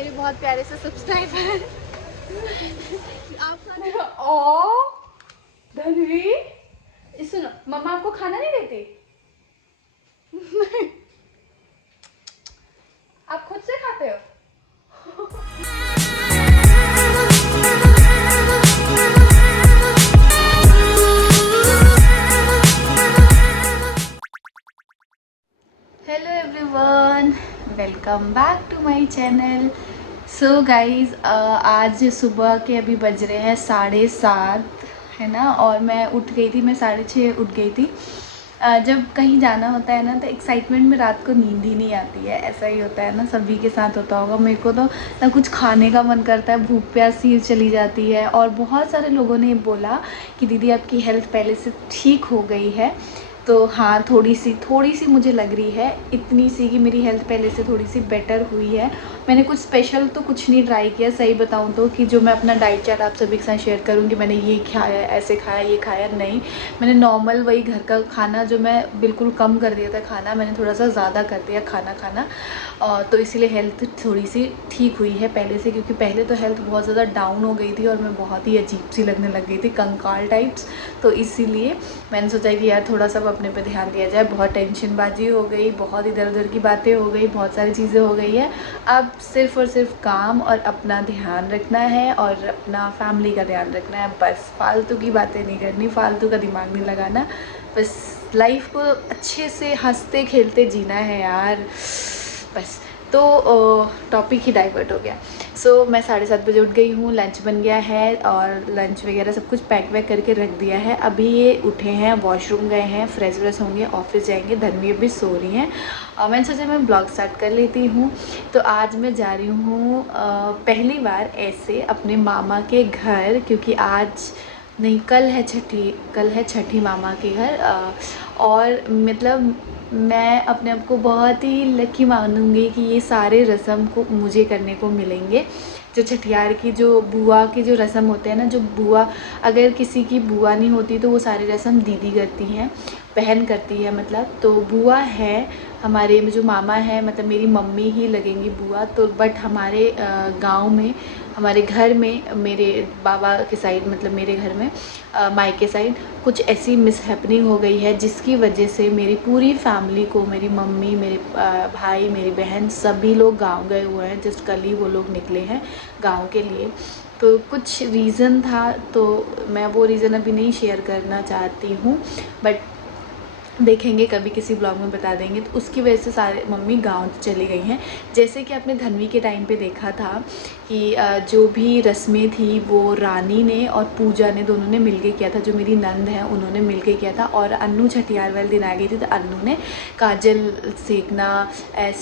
मेरे बहुत प्यारे से सब्सक्राइबर। आप धनवी, सुनो, मम्मा आपको खाना नहीं देती? आप खुद से खाते हो? Hello everyone, welcome back to my channel. So guys, आज सुबह के अभी बज रहे हैं 7:30, है ना। और मैं उठ गई थी, मैं 6:30 उठ गई थी। जब कहीं जाना होता है ना तो एक्साइटमेंट में रात को नींद ही नहीं आती है। ऐसा ही होता है ना, सभी के साथ होता होगा। मेरे को तो ना कुछ खाने का मन करता है, भूख प्यासी चली जाती है। और बहुत सारे लोगों ने बोला कि दीदी आपकी हेल्थ पहले से ठीक हो गई है। तो हाँ, थोड़ी सी मुझे लग रही है, इतनी सी कि मेरी हेल्थ पहले से थोड़ी सी बेटर हुई है। मैंने कुछ स्पेशल तो कुछ नहीं ट्राई किया, सही बताऊँ तो, कि जो मैं अपना डाइट चार्ट आप सभी के साथ शेयर करूँगी मैंने ये खाया, ऐसे खाया, ये खाया, नहीं। मैंने नॉर्मल वही घर का खाना, जो मैं बिल्कुल कम कर दिया था खाना, मैंने थोड़ा सा ज़्यादा कर दिया खाना। तो इसीलिए हेल्थ थोड़ी सी ठीक हुई है पहले से, क्योंकि पहले तो हेल्थ बहुत ज़्यादा डाउन हो गई थी और मैं बहुत ही अजीब सी लगने लग गई थी, कंकाल टाइप्स। तो इसीलिए मैंने सोचा कि यार थोड़ा सा अपने पे ध्यान दिया जाए। बहुत टेंशनबाजी हो गई, बहुत इधर उधर की बातें हो गई, बहुत सारी चीज़ें हो गई है। अब सिर्फ़ और सिर्फ काम और अपना ध्यान रखना है और अपना फैमिली का ध्यान रखना है। बस फालतू की बातें नहीं करनी, फालतू का दिमाग नहीं लगाना। बस लाइफ को अच्छे से हंसते खेलते जीना है यार, बस। तो टॉपिक ही डाइवर्ट हो गया। सो मैं 7:30 बजे उठ गई हूँ, लंच बन गया है और लंच वगैरह सब कुछ पैक वैक करके रख दिया है। अभी ये उठे हैं, वॉशरूम गए हैं, फ्रेश व्रेश होंगे, ऑफिस जाएंगे। धनवी अभी सो रही हैं और मैंने सोचा मैं ब्लॉग स्टार्ट कर लेती हूँ। तो आज मैं जा रही हूँ पहली बार ऐसे अपने मामा के घर, क्योंकि आज नहीं, कल है छठी मामा के घर। और मतलब मैं अपने आप को बहुत ही लकी मानूंगी कि ये सारे रस्म को मुझे करने को मिलेंगे। जो छठियार की, जो बुआ के जो रस्म होते हैं ना, जो बुआ, अगर किसी की बुआ नहीं होती तो वो सारी रस्म दीदी करती हैं, बहन करती है मतलब। तो बुआ है हमारे, जो मामा है मतलब मेरी मम्मी ही लगेंगी बुआ। तो बट हमारे गांव में, हमारे घर में, मेरे बाबा के साइड, मतलब मेरे घर में मायके साइड कुछ ऐसी मिसहैपनिंग हो गई है जिसकी वजह से मेरी पूरी फैमिली को, मेरी मम्मी, मेरे भाई, मेरी बहन, सभी लोग गांव गए हुए हैं। जस्ट कल ही वो लोग निकले हैं गांव के लिए। तो कुछ रीज़न था, तो मैं वो रीज़न अभी नहीं शेयर करना चाहती हूँ, बट देखेंगे कभी किसी ब्लॉग में बता देंगे। तो उसकी वजह से सारे मम्मी गांव चली गई हैं। जैसे कि आपने धनवी के टाइम पे देखा था कि जो भी रस्में थी वो रानी ने और पूजा ने, दोनों ने मिलके किया था। जो मेरी नंद है उन्होंने मिलके किया था। और अन्नू छठियार वाले दिन आ गई थी तो अन्नू ने काजल सेकना,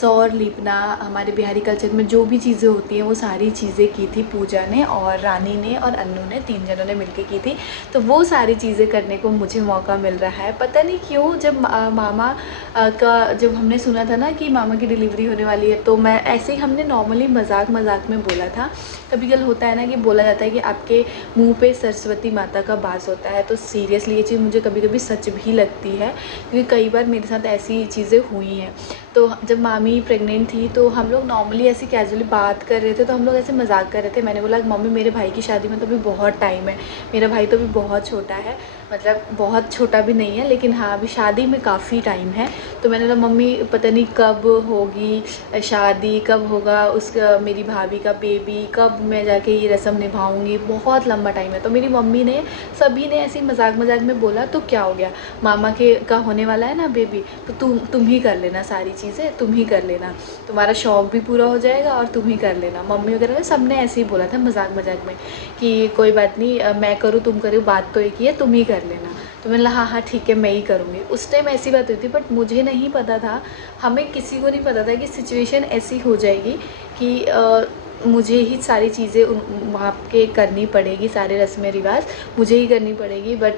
सौर लीपना, हमारे बिहारी कल्चर में जो भी चीज़ें होती हैं वो सारी चीज़ें की थी पूजा ने और रानी ने और अन्नू ने, 3 जनों ने मिलके की थी। तो वो सारी चीज़ें करने को मुझे मौका मिल रहा है। पता नहीं क्यों, जब मामा का, जब हमने सुना था ना कि मामा की डिलीवरी होने वाली है, तो मैं ऐसे ही, हमने नॉर्मली मजाक में बोला था। कभी कल होता है ना कि बोला जाता है कि आपके मुंह पे सरस्वती माता का वास होता है। तो सीरियसली ये चीज़ मुझे कभी कभी सच भी लगती है, क्योंकि कई बार मेरे साथ ऐसी चीज़ें हुई हैं। तो जब मामी प्रेग्नेंट थी तो हम लोग नॉर्मली ऐसे कैजुअली बात कर रहे थे, तो हम लोग ऐसे मजाक कर रहे थे। मैंने बोला मम्मी मेरे भाई की शादी में तो अभी बहुत टाइम है, मेरा भाई तो अभी बहुत छोटा है, मतलब बहुत छोटा भी नहीं है, लेकिन हाँ अभी शादी में काफ़ी टाइम है। तो मैंने बोला मम्मी पता नहीं कब होगी शादी, कब होगा उसका, मेरी भाभी का बेबी, कब मैं जाके ये रस्म निभाऊंगी, बहुत लंबा टाइम है। तो मेरी मम्मी ने, सभी ने ऐसे मजाक में बोला तो क्या हो गया, मामा के का होने वाला है ना बेबी, तो तुम ही कर लेना सारी चीज़ें, तुम ही कर लेना, तुम्हारा शौक़ भी पूरा हो जाएगा और तुम ही कर लेना। मम्मी वगैरह सब ने ऐसे ही बोला था मजाक में कि कोई बात नहीं, मैं करूँ तुम करो, बात तो एक ही है, तुम ही कर लेना। तो मैंने हाँ हाँ ठीक है मैं ही करूँगी। उस टाइम ऐसी बात हुई थी, बट मुझे नहीं पता था, हमें किसी को नहीं पता था कि सिचुएशन ऐसी हो जाएगी कि मुझे ही सारी चीज़ें वहाँ के करनी पड़ेगी, सारे रस्में रिवाज मुझे ही करनी पड़ेगी। बट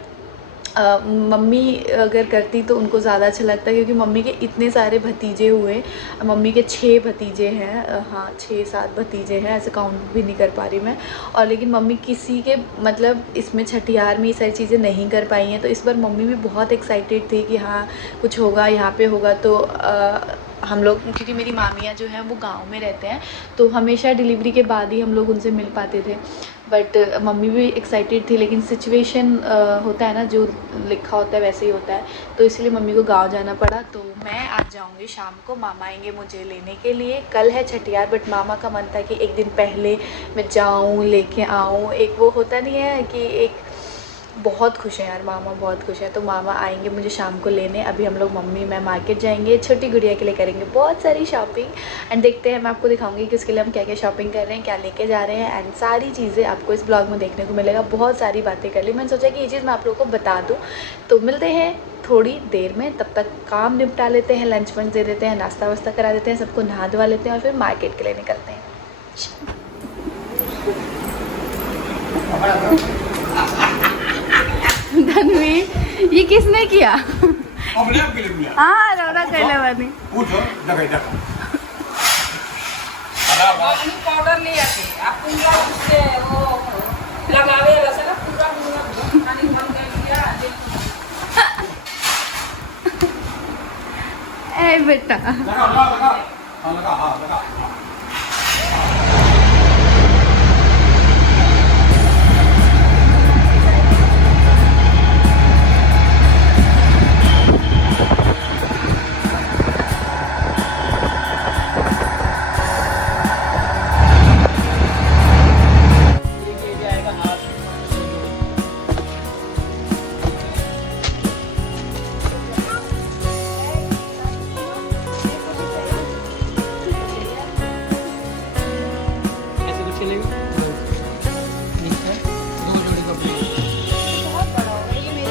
मम्मी अगर करती तो उनको ज़्यादा अच्छा लगता, क्योंकि मम्मी के इतने सारे भतीजे हुए, मम्मी के 6 भतीजे हैं, हाँ 6-7 भतीजे हैं, ऐसे काउंट भी नहीं कर पा रही मैं। और लेकिन मम्मी किसी के, मतलब इसमें छठियार में ये सारी चीज़ें नहीं कर पाई हैं। तो इस बार मम्मी भी बहुत एक्साइटेड थी कि हाँ कुछ होगा, यहाँ पे होगा। तो हम लोग, क्योंकि मेरी मामियाँ जो हैं वो गांव में रहते हैं, तो हमेशा डिलीवरी के बाद ही हम लोग उनसे मिल पाते थे। बट मम्मी भी एक्साइटेड थी, लेकिन सिचुएशन होता है ना, जो लिखा होता है वैसे ही होता है, तो इसलिए मम्मी को गांव जाना पड़ा। तो मैं आज जाऊंगी शाम को, मामा आएंगे मुझे लेने के लिए। कल है छठियार, बट मामा का मन था कि एक दिन पहले मैं जाऊँ, लेके आऊँ। एक वो होता नहीं है कि एक, बहुत खुश है यार, मामा बहुत खुश है। तो मामा आएंगे मुझे शाम को लेने। अभी हम लोग मम्मी मैं मार्केट जाएंगे, छोटी गुड़िया के लिए करेंगे बहुत सारी शॉपिंग, एंड देखते हैं, मैं आपको दिखाऊंगी कि उसके लिए हम क्या क्या शॉपिंग कर रहे हैं, क्या लेके जा रहे हैं, एंड सारी चीज़ें आपको इस ब्लॉग में देखने को मिलेगा। बहुत सारी बातें कर ली, मैंने सोचा कि ये चीज़ मैं आप लोगों को बता दूँ। तो मिलते हैं थोड़ी देर में, तब तक काम निपटा लेते हैं, लंच वंच दे देते हैं, नाश्ता वास्ता करा देते हैं, सबको नहा धुआ लेते हैं और फिर मार्केट के लिए निकलते हैं। धनवी, ये किसने किया? अपने आप के लिए किया। हाँ, रौरा कहले बानी। पूछो जगह जगह। पाउडर ले आके आप पूरा उससे वो लगावे वैसे ना पूरा पानी बंद कर दिया। ए बेटा, लगा लगा लगा। हाँ लगा, हाँ लगा।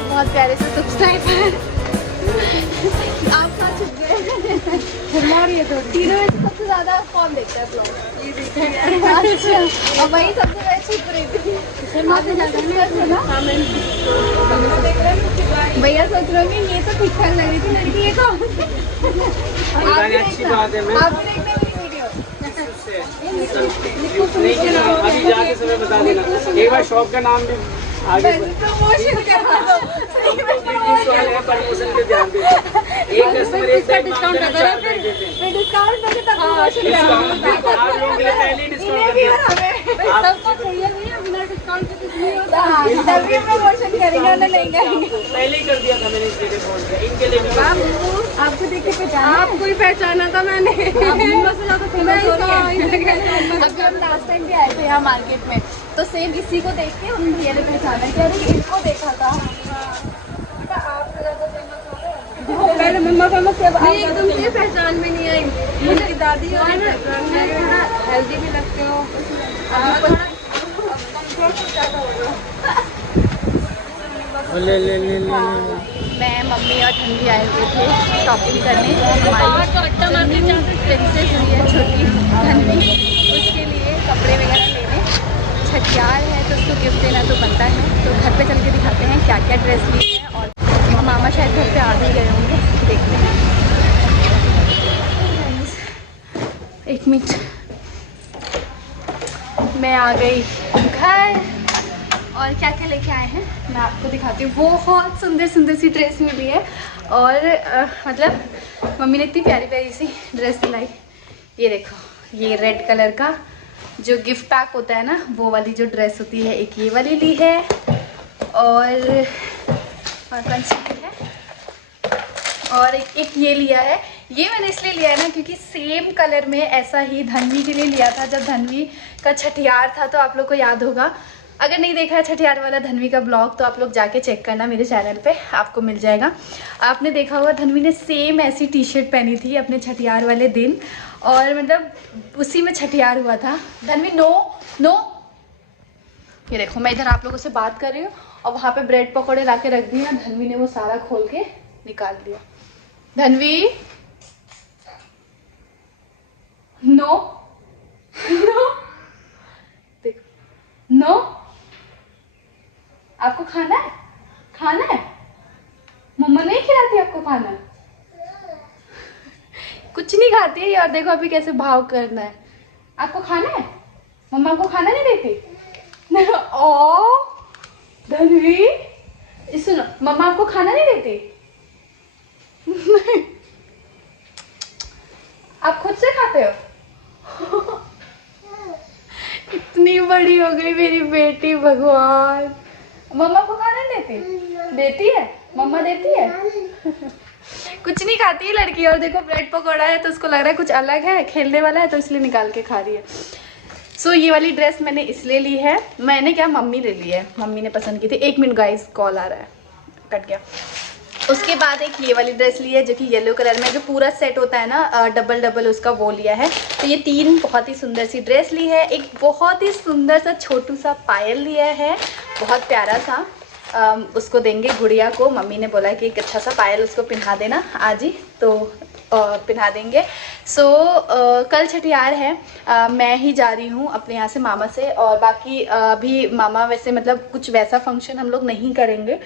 बहुत प्यारे से सब्सक्राइबर। आप कहाँ छुप गए? तीनों में से सबसे ज्यादा कौन देखता है ब्लॉग? अच्छा, और वही सबसे मैं छुप रही थी। भैया सोच रहे होंगे ये तो ठीक ठाक लग रही थी लड़की, ये कौन? अच्छी बात है। आप भी देखते हैं वीडियो? अभी जाके समय बता देना। एक बार शॉप का नाम भी आगे प्रमोशन करा दो। प्रमोशन पे ध्यान देते हैं। एक कस्टमर एक बैग डिस्काउंट मांगता है, करो, चार बैग देते हैं। मैं डिस्काउंट करके तब प्रमोशन आप लोगों के लिए पहले ही डिस्काउंट कर दिया। सबको चाहिए भैया, बिना डिस्काउंट के कुछ नहीं होता। तभी प्रमोशन करेंगे ना, नहीं करेंगे। पहले ही कर दिया था मैंने इसके लिए फोन किया। इनके लिए भी आपको देख के पहचाना? आपको ही पहचाना था मैंने। अभी हम लास्ट टाइम भी आए थे यहाँ मार्केट में, तो सेम इसी को देख के उन भैया ने पहचाना कि अरे इनको देखा था। पहले मम्मा फेमस थे, एकदम से पहचान में नहीं आई। उनकी दादी और हेल्दी भी लगते हो। मैं, मम्मी और ठंडी आए हुए थे शॉपिंग करने। हमारी प्रिंसेस हुई है छोटी धनवी, उसके लिए कपड़े वगैरह लेने। छठियार है तो उसको गिफ्ट देना तो बनता है। तो घर पे चल के दिखाते हैं क्या क्या ड्रेस ली है, और मामा शायद घर पे आ भी गए होंगे, देखते हैं। एक मिनट, मैं आ गई घर, और क्या क्या लेके आए हैं मैं आपको दिखाती हूँ। बहुत सुंदर सुंदर सी ड्रेस मिली है, और मतलब मम्मी ने इतनी प्यारी प्यारी सी ड्रेस दिलाई। ये देखो, ये रेड कलर का जो गिफ्ट पैक होता है ना, वो वाली जो ड्रेस होती है, एक ये वाली ली है, और कौन सी ली है, और एक ये लिया है। ये मैंने इसलिए लिया है ना क्योंकि सेम कलर में ऐसा ही धनवी के लिए लिया था जब धनवी का छठियार था। तो आप लोग को याद होगा, अगर नहीं देखा है छठियार वाला धनवी का ब्लॉग तो आप लोग जाके चेक करना, मेरे चैनल पे आपको मिल जाएगा। आपने देखा होगा धनवी ने सेम ऐसी टी शर्ट पहनी थी अपने छठियार वाले दिन, और मतलब उसी में छठियार हुआ था। धनवी नो नो, ये देखो मैं इधर आप लोगों से बात कर रही हूँ और वहाँ पे ब्रेड पकौड़े ला के रख दिए ना, धनवी ने वो सारा खोल के निकाल दिया। धनवी नो नो, देखो नो, आपको खाना है, खाना है, मम्मा नहीं खिलाती आपको खाना? कुछ नहीं खाती है, और देखो अभी कैसे भाव करना है। आपको खाना है, मम्मा को खाना नहीं देती? ओ धनवी, सुनो, मम्मा आपको खाना नहीं देती? आप खुद से खाते हो? इतनी बड़ी हो गई मेरी बेटी, भगवान। मम्मा को खाना देती? देती है मम्मा, देती है। कुछ नहीं खाती है लड़की। और देखो ब्रेड पकौड़ा है तो उसको लग रहा है कुछ अलग है, खेलने वाला है, तो इसलिए निकाल के खा रही है। सो ये वाली ड्रेस मैंने इसलिए ली है, मैंने क्या मम्मी ले ली है, मम्मी ने पसंद की थी। 1 मिनट गाइस, कॉल आ रहा है, कट गया। उसके बाद एक ये वाली ड्रेस ली है जो कि येलो कलर में, जो पूरा सेट होता है ना डबल डबल, उसका वो लिया है। तो ये 3 बहुत ही सुंदर सी ड्रेस ली है। एक बहुत ही सुंदर सा छोटू सा पायल लिया है, बहुत प्यारा सा। उसको देंगे गुड़िया को, मम्मी ने बोला कि एक अच्छा सा पायल उसको पहना देना आज ही, तो पहना देंगे। सो कल छठियार है, मैं ही जा रही हूँ अपने यहाँ से मामा से, और बाकी अभी मामा वैसे मतलब कुछ वैसा फंक्शन हम लोग नहीं करेंगे।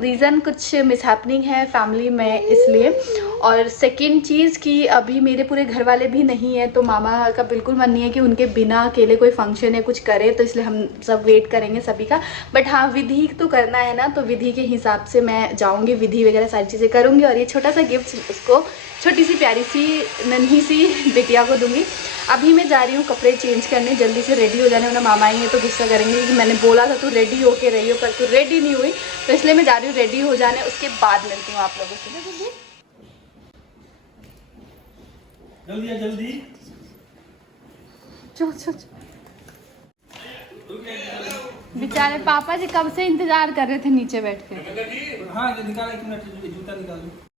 रीज़न कुछ मिसहैपनिंग है फैमिली में, इसलिए। और सेकंड चीज़ कि अभी मेरे पूरे घर वाले भी नहीं है, तो मामा का बिल्कुल मन नहीं है कि उनके बिना अकेले कोई फंक्शन है कुछ करे, तो इसलिए हम सब वेट करेंगे सभी का। बट हाँ, विधि तो करना है ना, तो विधि के हिसाब से मैं जाऊँगी, विधि वगैरह सारी चीज़ें करूँगी। और ये छोटा सा गिफ्ट उसको, छोटी सी प्यारी सी नन्ही सी बिटिया को दूँगी। अभी मैं जा रही हूँ कपड़े चेंज करने, जल्दी से रेडी हो जाने, वरना मामा आएंगे तो गुस्सा करेंगे कि मैंने बोला था तू रेडी होके रही हो, पर तू रेडी नहीं हुई। तो इसलिए मैं जा रही हूँ रेडी हो जाने, उसके बाद मिलती हूँ आप लोगों से। जल्दी जल्दी। चो चो चो। बेचारे पापा जी कब से इंतजार कर रहे थे नीचे बैठ के। हाँ निकाल, 1 मिनट जूता निकाल।